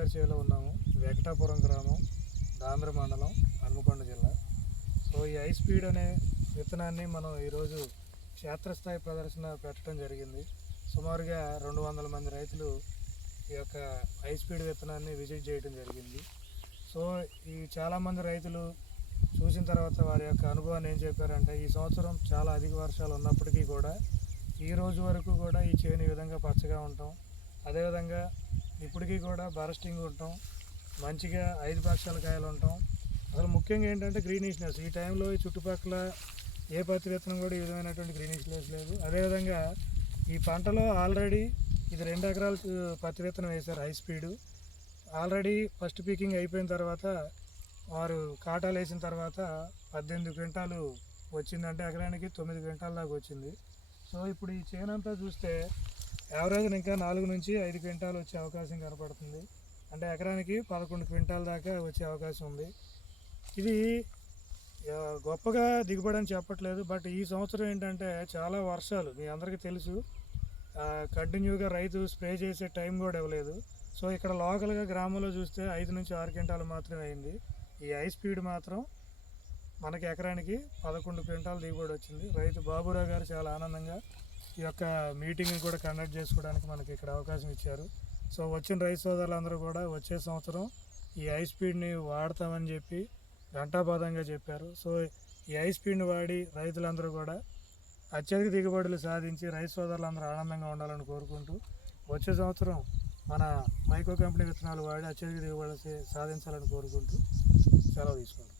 గారి చేలో ఉన్నాము. వెంకటాపురం గ్రామం, దాంద్ర మండలం, హన్మకొండ జిల్లా. సో ఈ హై స్పీడ్ అనే విత్తనాన్ని మనం ఈరోజు క్షేత్రస్థాయి ప్రదర్శన పెట్టడం జరిగింది. సుమారుగా 200 మంది రైతులు ఈ యొక్క హై స్పీడ్ విత్తనాన్ని విజిట్ చేయడం జరిగింది. సో ఈ చాలామంది రైతులు చూసిన తర్వాత వారి యొక్క అనుభవాన్ని ఏం చెప్పారంటే, ఈ సంవత్సరం చాలా అధిక వర్షాలు ఉన్నప్పటికీ కూడా ఈ రోజు వరకు కూడా ఈ చేను ఈ విధంగా పచ్చగా ఉంటాం, అదేవిధంగా ఇప్పటికీ కూడా బరస్టింగ్ ఉంటాం, మంచిగా 5 పక్షాల కాయలు ఉంటాం. అసలు ముఖ్యంగా ఏంటంటే గ్రీనిష్నెస్. ఈ టైంలో ఈ చుట్టుపక్కల ఏ పత్తి విత్తనం కూడా ఈ విధమైనటువంటి గ్రీనిష్నెస్ లేదు. అదేవిధంగా ఈ పంటలో ఆల్రెడీ ఇది 2 ఎకరాలు పత్తి విత్తనం వేశారు high speed. Already first Peking అయిపోయిన తర్వాత వారు కాటాలు వేసిన తర్వాత 18 క్వింటాలు వచ్చిందంటే ఎకరానికి 9 క్వింటాల దాకా వచ్చింది. సో ఇప్పుడు ఈ చేను అంతా చూస్తే యావరేజ్ ఇంకా 4 నుంచి 5 క్వింటాలు వచ్చే అవకాశం కనపడుతుంది. అంటే ఎకరానికి 11 క్వింటాల దాకా వచ్చే అవకాశం ఉంది. ఇది గొప్పగా దిగుబడి అని చెప్పట్లేదు, బట్ ఈ సంవత్సరం ఏంటంటే చాలా వర్షాలు మీ అందరికీ తెలుసు. కంటిన్యూగా రైతు స్ప్రే చేసే టైం కూడా ఇవ్వలేదు. సో ఇక్కడ లోకల్గా గ్రామంలో చూస్తే 5 నుంచి 6 క్వింటాలు మాత్రమే అయింది. ఈ హై స్పీడ్ మాత్రం మనకి ఎకరానికి 11 క్వింటాలు దిగుబడి వచ్చింది. రైతు బాబురావు గారు చాలా ఆనందంగా ఈ యొక్క మీటింగ్ కూడా కండక్ట్ చేసుకోవడానికి మనకి ఇక్కడ అవకాశం ఇచ్చారు. సో వచ్చిన రైతు సోదరులందరూ కూడా వచ్చే సంవత్సరం ఈ హై స్పీడ్ని వాడతామని చెప్పి ఘంటాపథంగా చెప్పారు. సో ఈ హై స్పీడ్ని వాడి రైతులందరూ కూడా అత్యధిక దిగుబడులు సాధించి రైతు సోదరులందరూ ఆనందంగా ఉండాలని కోరుకుంటూ, వచ్చే సంవత్సరం మన మైకో కంపెనీ విత్తనాలు వాడి అత్యధిక దిగుబడులు సాధించాలని కోరుకుంటూ సెలవు తీసుకుంటాం.